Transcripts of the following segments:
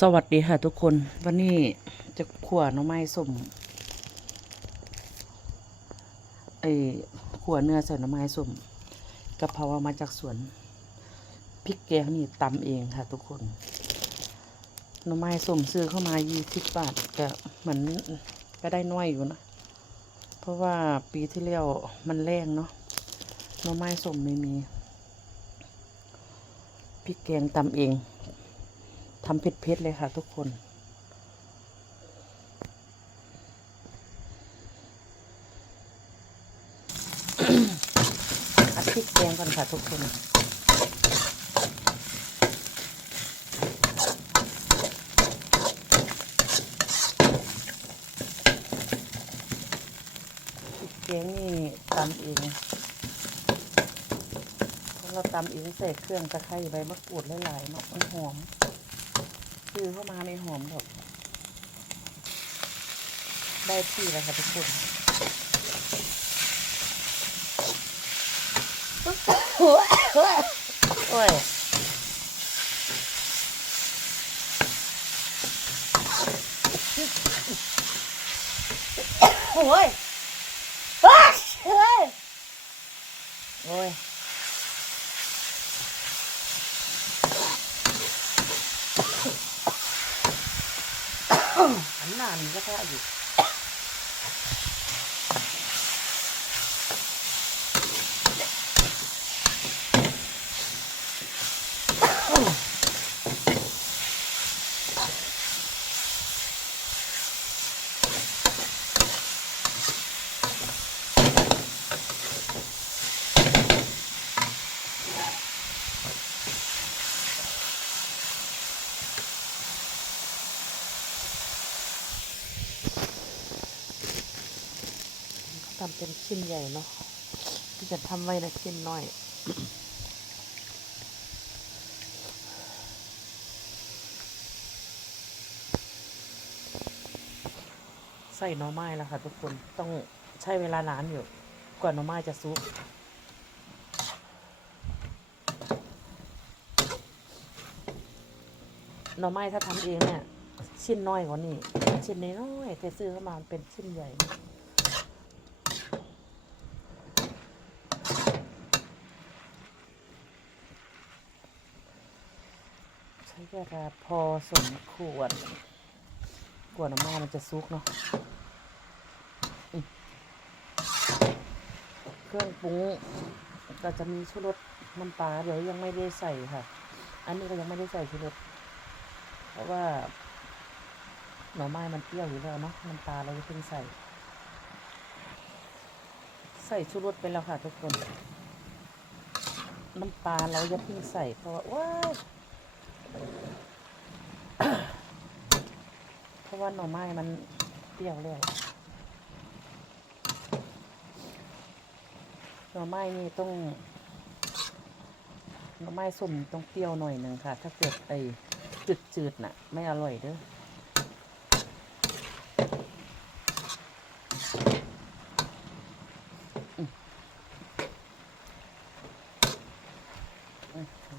สวัสดีค่ะทุกคนวันนี้จะขั่วน่อไม้ส้มไอ้ขั่วเนื้อใส่น่อไม้ส้มกะเพราเอามาจากสวนพริกแกงนี่ตำเองค่ะทุกคนน่อไม้ส้มซื้อเข้ามายี่สิบบาทก็เหมือนก็ได้น้อยอยู่นะ เพราะว่าปีที่แล้วมันแรงเนาะน่อไม้ส้มไม่มีพริกแกงตำเอง ทำเผ็ดๆเลยค่ะ ทุกคน อัดพริกแกงก่อนค่ะ ทุกคนพริกแกงนี่ตำเองเราะเราตำเองใส่เครื่องตะไคร้ใบมะกรูดหลายๆเนาะมันหอม ซื้อเข้ามาในหอมดอกได้ที่แล้วค่ะทุกคนโอ้ยโอ้ยเฮ้ยเฮ้ยโอ้ย หันหน้าหนี ทำเป็นชิ้นใหญ่เนาะที่จะทำไว้นะชิ้นน้อยใส่หน่อไม้แล้วค่ะทุกคนต้องใช้เวลานานอยู่ กว่าหน่อไม้จะซุกหน่อไม้ถ้าทำเองเนี่ย ชิ้นน้อยกว่านี่ชิ้นน้อยแต่ซื้อเข้ามามันเป็นชิ้นใหญ่ เวลาพอสมควรกว่าน้ำมันมันจะซุกเนาะเครื่องปรุงก็จะมีชูรสน้ำปลาเดี๋ยวยังไม่ได้ใส่ค่ะ อันนี้ก็ยังไม่ได้ใส่ชูรสเพราะว่าหน่อไม้มันเปรี้ยวอยู่แล้วเนาะน้ำปลาเราจะเพิ่งใส่ ใส่ชูรสไปแล้วค่ะทุกคน น้ำปลาเราจะเพิ่งใส่เพราะว่าว้า เพราะว่าหน่อไม้มันเปรี้ยวแล้วหน่อไม้นี่ต้องหน่อไม้ส้มต้องเปรี้ยวหน่อยหนึ่งค่ะ ถ้าเกิดไอ้จืดๆน่ะ ไม่อร่อยเด้อ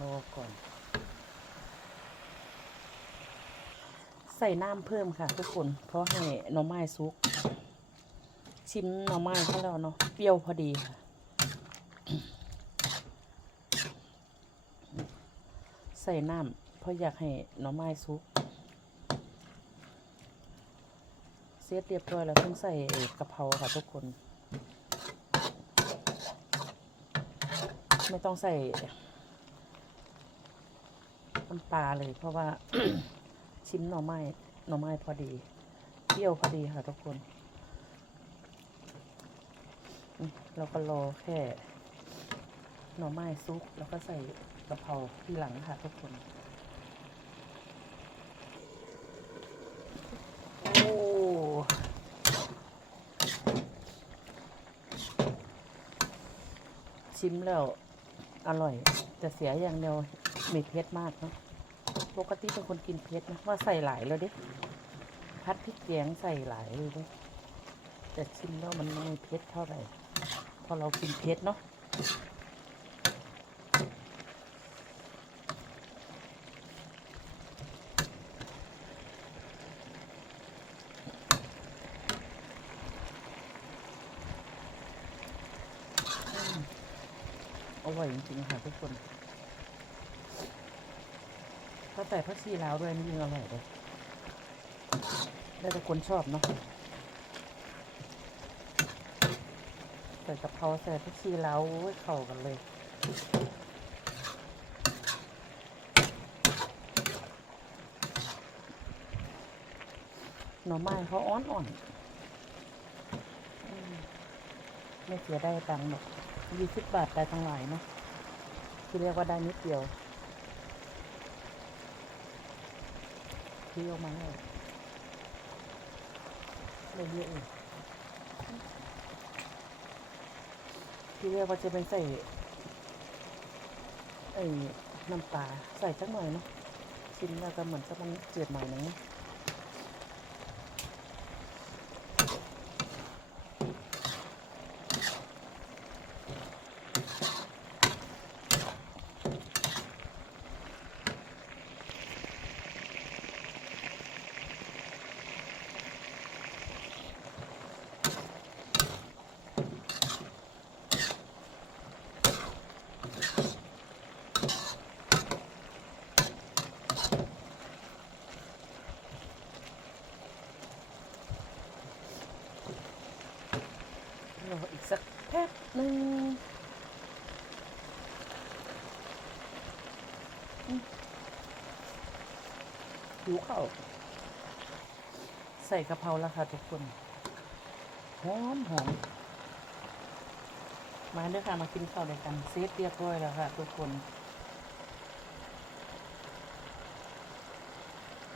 รอก่อน ใส่น้ำเพิ่มค่ะทุกคน เพราะให้หน่อไม้ซุก ชิมหน่อไม้เขาแล้วเนาะเปรี้ยวพอดีค่ะ ใส่น้ำเพราะอยากให้หน่อไม้ซุกเสร็จเรียบร้อยแล้วต้องใส่กะเพราค่ะทุกคน ไม่ต้องใส่น้ำปลาเลยเพราะว่า ชิ้นหน่อไม้หน่อไม้พอดีเปรี้ยวพอดีค่ะทุกคนเราก็รอแค่ หน่อไม้ซุปแล้วก็ใส่กะเพราที่หลังค่ะทุกคนโอ้ชิมแล้วอร่อย แต่เสียอย่างเดียวม่เผ็ดมากเนาะ ปกติเป็นคนกินเผ็ดนะว่าใส่หลายเลยดิพัดพริกแกงใส่หลายเลยดิแต่ชิมแล้วมันไม่เผ็ดเท่าไหร่พอเรากินเผ็ดเนาะอร่อยจริงๆค่ะทุกคน ใส่ผักชีลาวด้วยนี่ยิ่งอร่อยเลยแล้แต่คนชอบเนาะใส่กะเพราใส่ผักชีลาวเข้ากันเลยหน่อไม้เขาอ่อนๆอืมไม่เสียได้ตังค์หรอกยี่สิบบาทได้ทั้งหลายเนาะที่เรียกว่าได้นิดเดียว ที่ออกมาแล้วได้เยอะเลยที่เรียกว่าจะเป็นใส่ไอ้น้ำปลาใส่สักหน่อยเนาะชิ้นแล้วก็เหมือนกับมันเจือดหน่อยนึงเนาะ รออีกสักแป๊บหนึ่งหิวข้าวใส่กะเพราแล้วค่ะทุกคนหอมหอมมาเด้อค่ะมากินข้าวด้วยกันเซตเรียบร้อยแล้วค่ะทุกคน